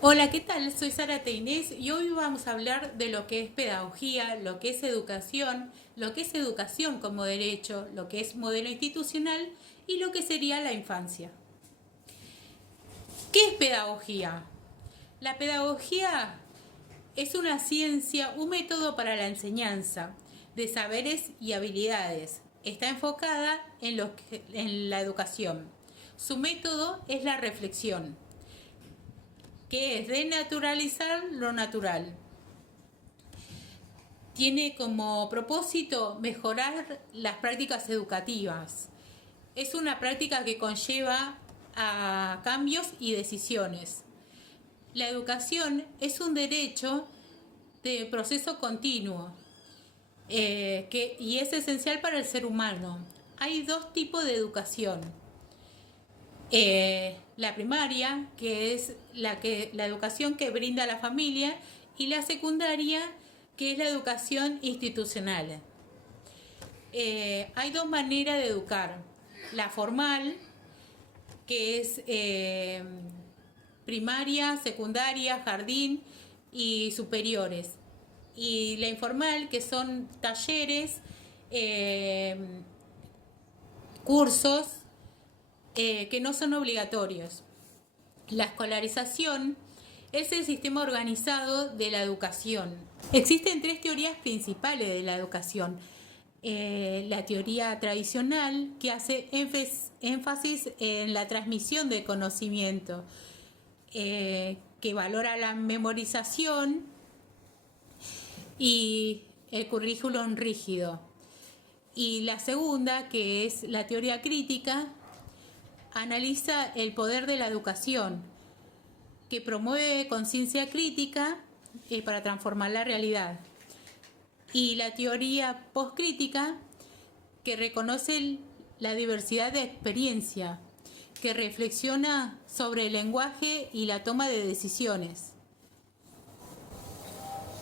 Hola, ¿qué tal? Soy Sara Teinés y hoy vamos a hablar de lo que es pedagogía, lo que es educación como derecho, lo que es modelo institucional y lo que sería la infancia. ¿Qué es pedagogía? La pedagogía es una ciencia, un método para la enseñanza de saberes y habilidades. Está enfocada en la educación. Su método es la reflexión, que es de naturalizar lo natural. Tiene como propósito mejorar las prácticas educativas. Es una práctica que conlleva a cambios y decisiones. La educación es un derecho de proceso continuo y es esencial para el ser humano. Hay dos tipos de educación. La primaria, que es la educación que brinda la familia, y la secundaria, que es la educación institucional. Hay dos maneras de educar. La formal, que es primaria, secundaria, jardín y superiores. Y la informal, que son talleres, eh, cursos que no son obligatorios. La escolarización es el sistema organizado de la educación. Existen tres teorías principales de la educación. La teoría tradicional, que hace énfasis en la transmisión de conocimiento, que valora la memorización y el currículum rígido. Y la segunda, que es la teoría crítica, analiza el poder de la educación, que promueve conciencia crítica para transformar la realidad. Y la teoría postcrítica, que reconoce la diversidad de experiencia, que reflexiona sobre el lenguaje y la toma de decisiones.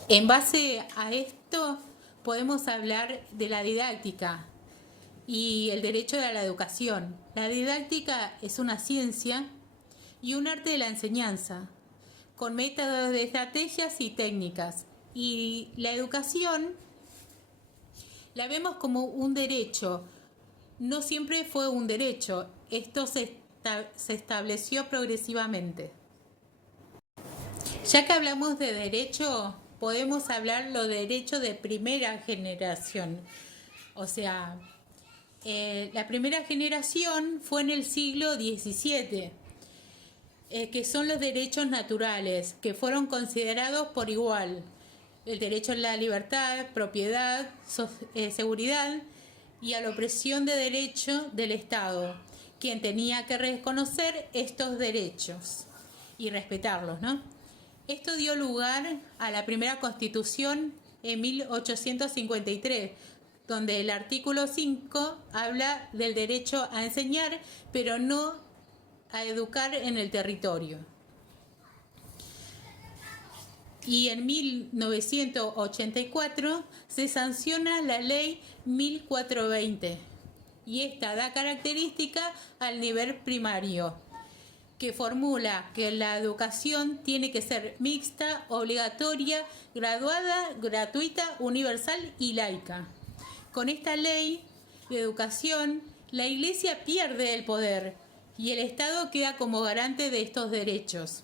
En base a esto podemos hablar de la didáctica y el derecho a la educación. La didáctica es una ciencia y un arte de la enseñanza, con métodos de estrategias y técnicas. Y la educación la vemos como un derecho. No siempre fue un derecho. Esto se estableció progresivamente. Ya que hablamos de derecho, podemos hablar los derechos de primera generación. O sea, la primera generación fue en el siglo XVII, que son los derechos naturales, que fueron considerados por igual. El derecho a la libertad, propiedad, seguridad y a la opresión de derecho del Estado, quien tenía que reconocer estos derechos y respetarlos, ¿no? Esto dio lugar a la primera Constitución en 1853, donde el artículo 5 habla del derecho a enseñar, pero no a educar en el territorio. Y en 1984 se sanciona la ley 1420 y esta da característica al nivel primario, que formula que la educación tiene que ser mixta, obligatoria, graduada, gratuita, universal y laica. Con esta ley de educación, la Iglesia pierde el poder y el Estado queda como garante de estos derechos.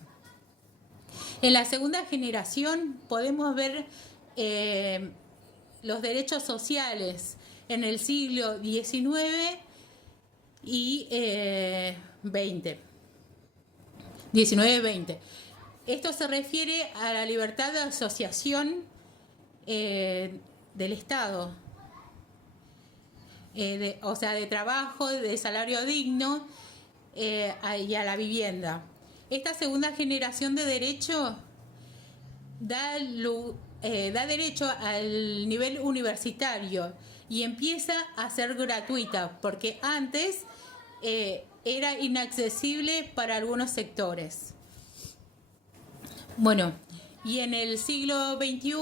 En la segunda generación podemos ver los derechos sociales en el siglo XIX y XX. 19-20. Esto se refiere a la libertad de asociación del Estado, o sea, de trabajo, de salario digno y a la vivienda. Esta segunda generación de derecho da derecho al nivel universitario y empieza a ser gratuita, porque antes era inaccesible para algunos sectores. Bueno, y en el siglo XXI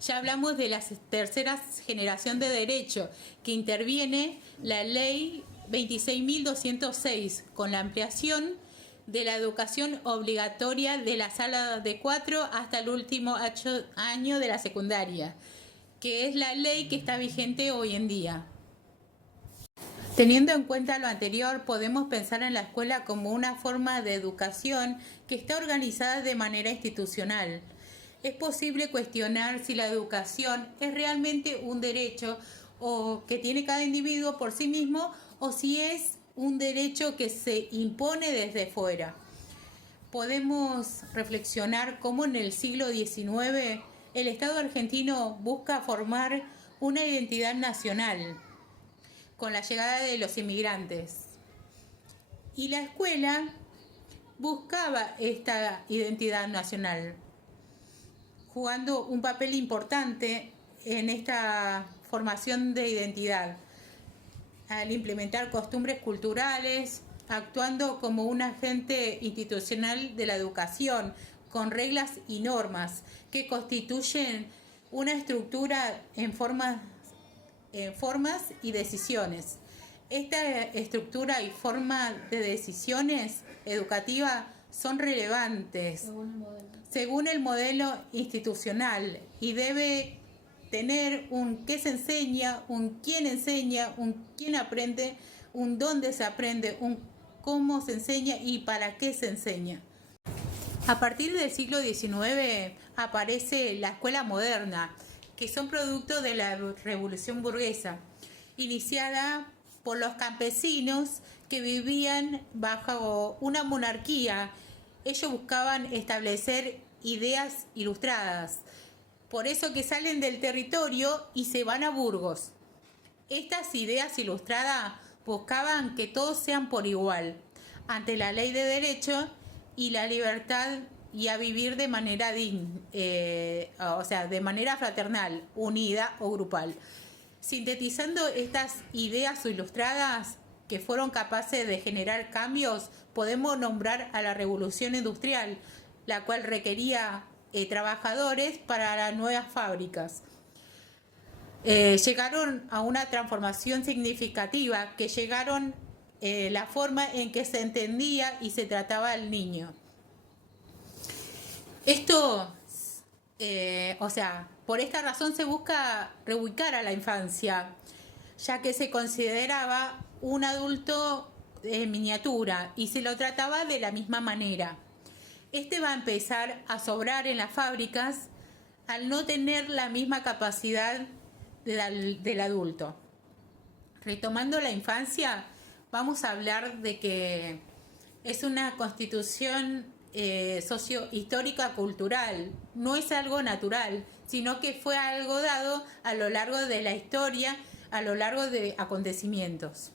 ya hablamos de la tercera generación de derecho, que interviene la ley 26.206 con la ampliación de la educación obligatoria de la sala de 4 hasta el último año de la secundaria, que es la ley que está vigente hoy en día. Teniendo en cuenta lo anterior, podemos pensar en la escuela como una forma de educación que está organizada de manera institucional. Es posible cuestionar si la educación es realmente un derecho o que tiene cada individuo por sí mismo o si es un derecho que se impone desde fuera. Podemos reflexionar cómo en el siglo XIX el Estado argentino busca formar una identidad nacional con la llegada de los inmigrantes. Y la escuela buscaba esta identidad nacional, jugando un papel importante en esta formación de identidad, al implementar costumbres culturales, actuando como un agente institucional de la educación, con reglas y normas que constituyen una estructura en formas y decisiones. Esta estructura y forma de decisiones educativas son relevantes según el modelo institucional y debe tener un qué se enseña, un quién aprende, un dónde se aprende, un cómo se enseña y para qué se enseña. A partir del siglo XIX aparece la escuela moderna, que son producto de la revolución burguesa, iniciada por los campesinos que vivían bajo una monarquía. Ellos buscaban establecer ideas ilustradas, por eso que salen del territorio y se van a Burgos. Estas ideas ilustradas buscaban que todos sean por igual, ante la ley de derecho y la libertad, y a vivir de manera de manera fraternal, unida o grupal. Sintetizando estas ideas ilustradas que fueron capaces de generar cambios, podemos nombrar a la Revolución Industrial, la cual requería trabajadores para las nuevas fábricas. Llegaron a una transformación significativa, que llegaron la forma en que se entendía y se trataba al niño. Esto, por esta razón se busca reubicar a la infancia, ya que se consideraba un adulto en miniatura y se lo trataba de la misma manera. Este va a empezar a sobrar en las fábricas al no tener la misma capacidad del adulto. Retomando la infancia, vamos a hablar de que es una constitución sociohistórica cultural, no es algo natural, sino que fue algo dado a lo largo de la historia, a lo largo de acontecimientos,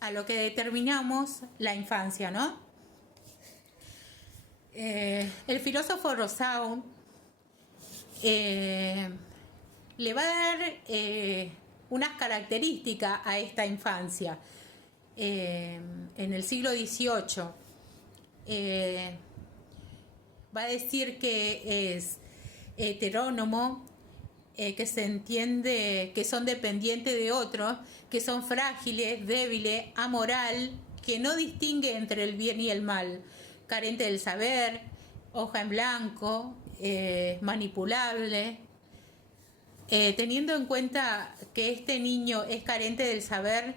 a lo que determinamos la infancia, ¿no? El filósofo Rousseau le va a dar unas características a esta infancia. En el siglo XVIII va a decir que es heterónomo, que se entiende que son dependientes de otros, que son frágiles, débiles, amoral, que no distingue entre el bien y el mal, carente del saber, hoja en blanco, manipulable. Teniendo en cuenta que este niño es carente del saber,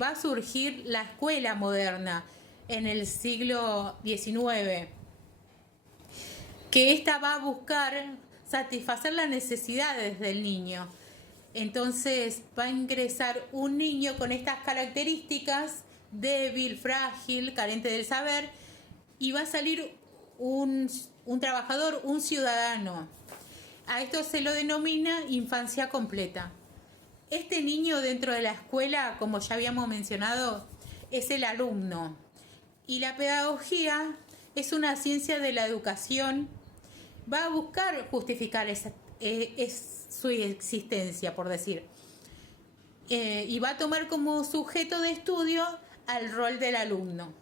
va a surgir la escuela moderna en el siglo XIX, que esta va a buscar satisfacer las necesidades del niño. Entonces va a ingresar un niño con estas características, débil, frágil, carente del saber, y va a salir un trabajador, un ciudadano. A esto se lo denomina infancia completa. Este niño dentro de la escuela, como ya habíamos mencionado, es el alumno. Y la pedagogía es una ciencia de la educación. Va a buscar justificar su existencia, por decir. Y va a tomar como sujeto de estudio al rol del alumno.